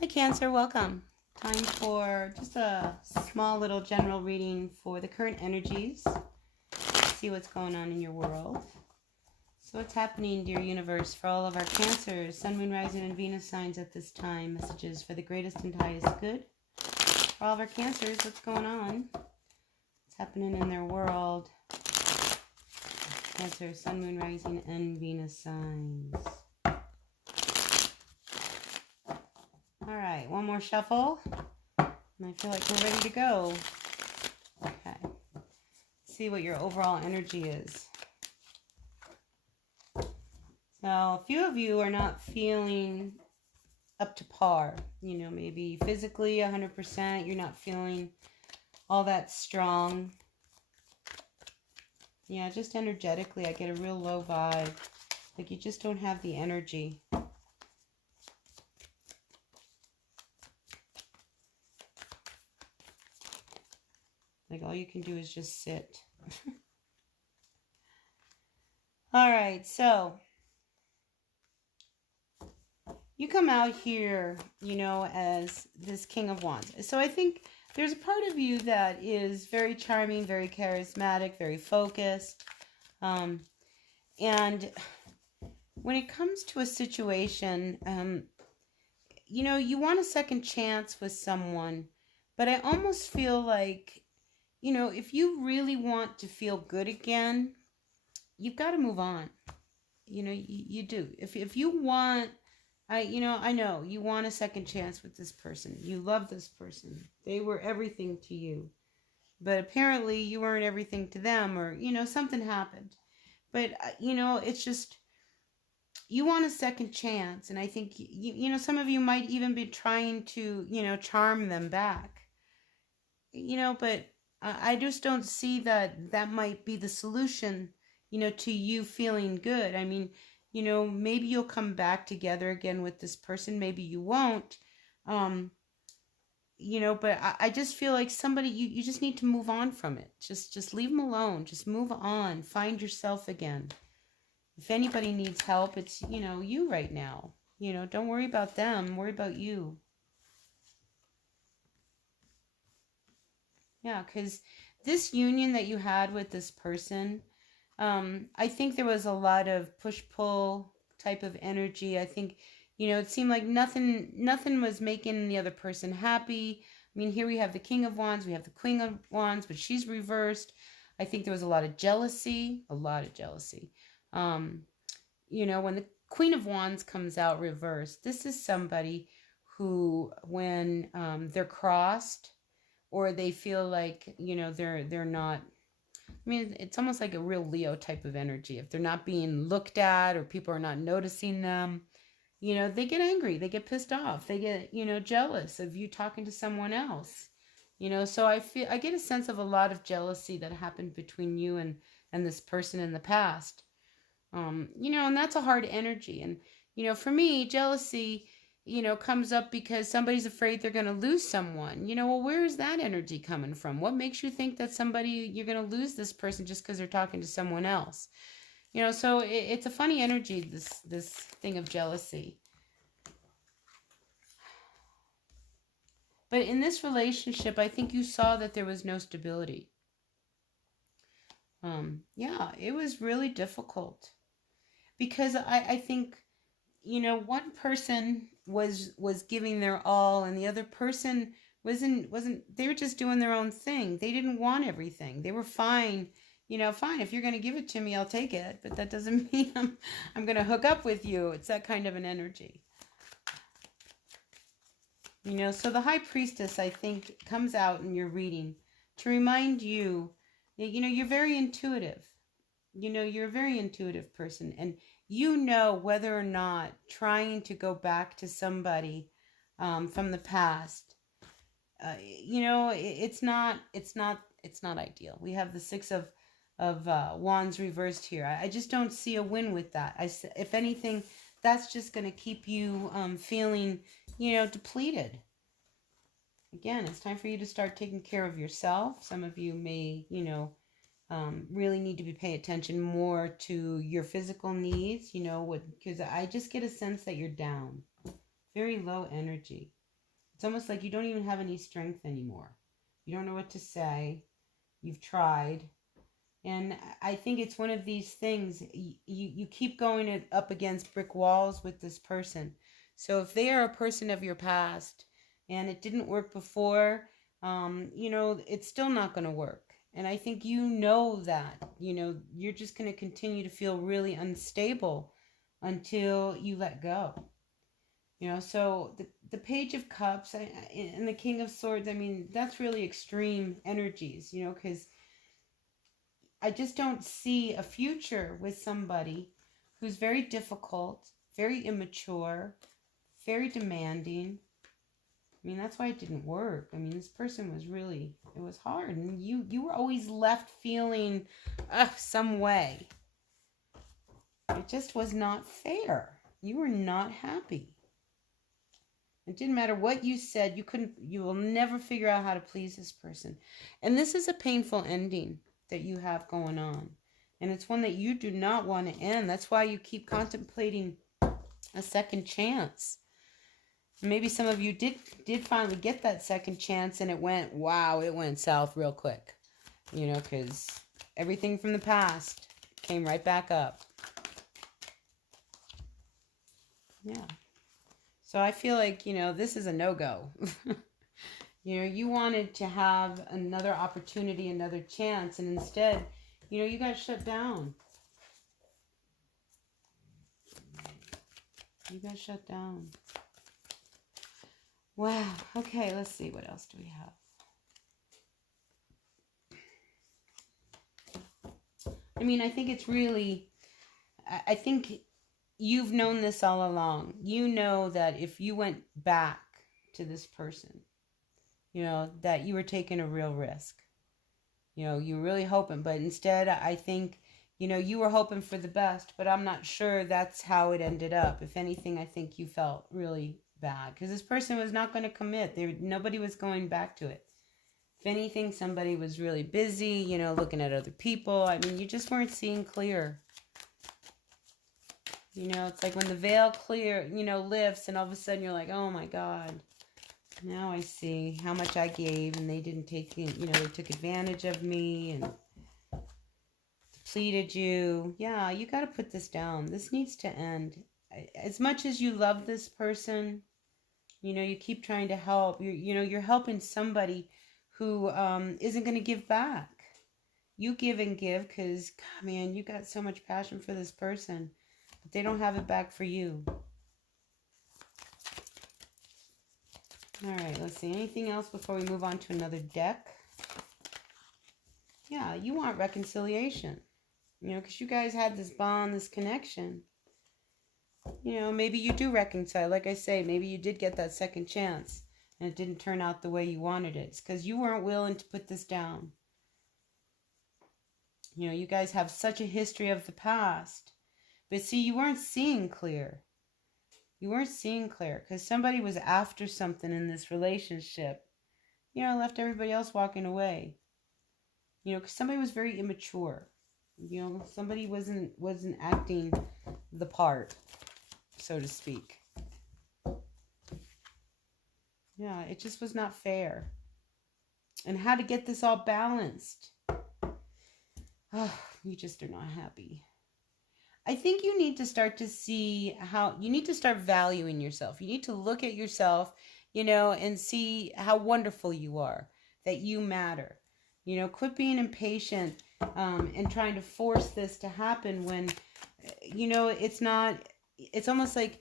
Hi Cancer, welcome. Time for just a small little general reading for the current energies. See what's going on in your world. So what's happening, dear universe, for all of our Cancers, Sun, Moon, Rising, and Venus signs at this time? Messages for the greatest and highest good. For all of our Cancers, what's going on? What's happening in their world? Cancer, Sun, Moon, Rising, and Venus signs. All right, one more shuffle, and I feel like we're ready to go. Okay, let's see what your overall energy is. So a few of you are not feeling up to par. You know, maybe physically 100%, you're not feeling all that strong. Yeah, just energetically, I get a real low vibe. Like you just don't have the energy. Like all you can do is just sit. All right, so you come out here, you know, as this King of Wands. So I think there's a part of you that is very charming, very charismatic, very focused. And when it comes to a situation, you know, you want a second chance with someone, but I almost feel like, you know, if you really want to feel good again, you've got to move on. You know, you do. If you want, I know you want a second chance with this person. You love this person. They were everything to you. But apparently you weren't everything to them, or, you know, something happened. But, you know, it's just, you want a second chance. And I think, you know, some of you might even be trying to, you know, charm them back. You know, but I just don't see that that might be the solution, you know, to you feeling good. I mean, you know, maybe you'll come back together again with this person. Maybe you won't. You know, but I just feel like somebody, you just need to move on from it. Just leave them alone. Just move on. Find yourself again. If anybody needs help, it's, you know, you right now. You know, don't worry about them. Worry about you. Yeah, because this union that you had with this person, I think there was a lot of push-pull type of energy. I think, you know, it seemed like nothing was making the other person happy. I mean, here we have the King of Wands, we have the Queen of Wands, but she's reversed. I think there was a lot of jealousy, You know, when the Queen of Wands comes out reversed, this is somebody who, when they're crossed, or they feel like, you know, they're not, I mean, it's almost like a real Leo type of energy. If they're not being looked at, or people are not noticing them, you know, they get angry, they get pissed off, they get, you know, jealous of you talking to someone else. You know, so I get a sense of a lot of jealousy that happened between you and this person in the past. You know, and that's a hard energy. And, you know, for me, jealousy, you know, comes up because somebody's afraid they're going to lose someone. You know, well, where is that energy coming from? What makes you think that you're going to lose this person just because they're talking to someone else? You know, so it's a funny energy, this thing of jealousy. But in this relationship, I think you saw that there was no stability. Yeah, it was really difficult. Because I think, you know, one person was giving their all, and the other person wasn't, they were just doing their own thing. They didn't want everything. They were fine. You know, fine, if you're going to give it to me, I'll take it. But that doesn't mean I'm going to hook up with you. It's that kind of an energy. You know, so the High Priestess, I think, comes out in your reading to remind you that, you know, you're very intuitive. You know, you're a very intuitive person, and you know whether or not trying to go back to somebody from the past, you know, it's not ideal. We have the Six of Wands reversed here. I just don't see a win with that. If anything, that's just going to keep you feeling, you know, depleted. Again, it's time for you to start taking care of yourself. Some of you may, you know, really need to be paying attention more to your physical needs, you know, because I just get a sense that you're down. Very low energy. It's almost like you don't even have any strength anymore. You don't know what to say. You've tried. And I think it's one of these things, you keep going up against brick walls with this person. So if they are a person of your past and it didn't work before, it's still not going to work. And I think you know that, you're just going to continue to feel really unstable until you let go. So the Page of Cups and the King of Swords, I mean, that's really extreme energies, because I just don't see a future with somebody who's very difficult, very immature, very demanding. I mean, that's why it didn't work. I mean, this person was really, it was hard. And you were always left feeling some way. It just was not fair. You were not happy. It didn't matter what you said. You will never figure out how to please this person. And this is a painful ending that you have going on. And it's one that you do not want to end. That's why you keep contemplating a second chance. Maybe some of you did finally get that second chance and it went south real quick. Because everything from the past came right back up. Yeah. So I feel like, this is a no-go. You wanted to have another opportunity, another chance, and instead, you got shut down. You got shut down. Wow. Okay, let's see. What else do we have? I mean, I think it's really, I think you've known this all along. You know that if you went back to this person, that you were taking a real risk. You were really hoping, but instead I think, you were hoping for the best, but I'm not sure that's how it ended up. If anything, I think you felt really bad because this person was not going to commit. Nobody was going back to it. If anything, somebody was really busy, looking at other people. I mean, you just weren't seeing clear. It's like when the veil lifts and all of a sudden you're like, oh my God. Now I see how much I gave and they didn't take, they took advantage of me and depleted you. Yeah, you got to put this down. This needs to end. As much as you love this person, you keep trying to help. You're helping somebody who isn't going to give back. You give and give because, God, man, you got so much passion for this person, but they don't have it back for you. All right, let's see. Anything else before we move on to another deck? Yeah, you want reconciliation, because you guys had this bond, this connection. Maybe you do reconcile. Like I say, maybe you did get that second chance and it didn't turn out the way you wanted it. It's because you weren't willing to put this down. You guys have such a history of the past. But see, you weren't seeing clear. You weren't seeing clear because somebody was after something in this relationship. Left everybody else walking away. Because somebody was very immature. Somebody wasn't acting the part, so to speak. Yeah, it just was not fair. And how to get this all balanced. Oh, you just are not happy. I think you need to start to see you need to start valuing yourself. You need to look at yourself, and see how wonderful you are, that you matter. Quit being impatient and trying to force this to happen when, it's not, it's almost like,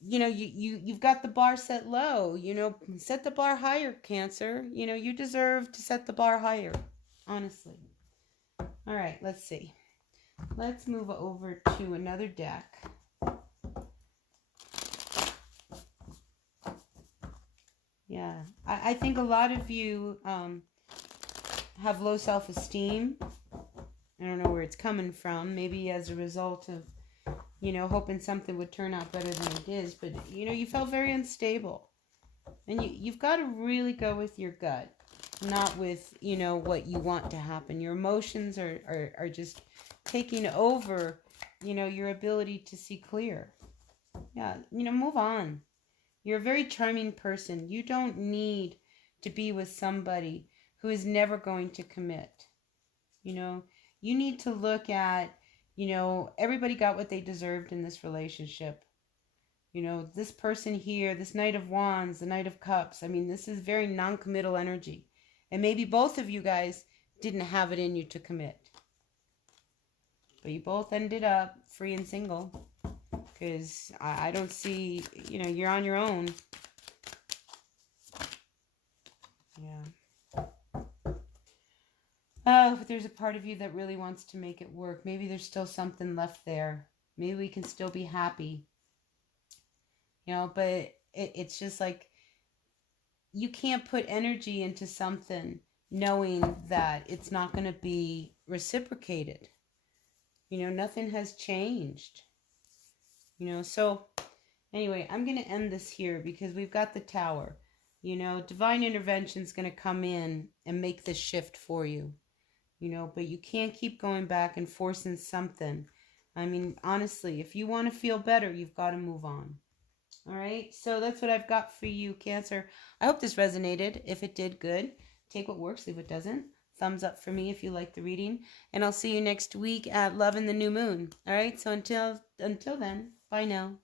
you've got the bar set low, set the bar higher, Cancer. You deserve to set the bar higher, honestly. All right, let's see. Let's move over to another deck. Yeah, I think a lot of you have low self-esteem. I don't know where it's coming from. Maybe as a result of, hoping something would turn out better than it is. But, you felt very unstable. And you've got to really go with your gut, not with, what you want to happen. Your emotions are just taking over, your ability to see clear. Yeah, move on. You're a very charming person. You don't need to be with somebody who is never going to commit. You know, you need to look at, everybody got what they deserved in this relationship. This person here, this Knight of Wands, the Knight of Cups, I mean, this is very non-committal energy. And maybe both of you guys didn't have it in you to commit. But you both ended up free and single. Because I don't see, you're on your own. Yeah. Oh, but there's a part of you that really wants to make it work. Maybe there's still something left there. Maybe we can still be happy. But it's just like, you can't put energy into something knowing that it's not going to be reciprocated. Nothing has changed. So anyway, I'm going to end this here because we've got the Tower. Divine intervention is going to come in and make this shift for you. But you can't keep going back and forcing something. I mean, honestly, if you want to feel better, you've got to move on. All right, so that's what I've got for you, Cancer. I hope this resonated. If it did, good. Take what works, leave what doesn't. Thumbs up for me if you like the reading. And I'll see you next week at Love in the New Moon. All right, so until then, bye now.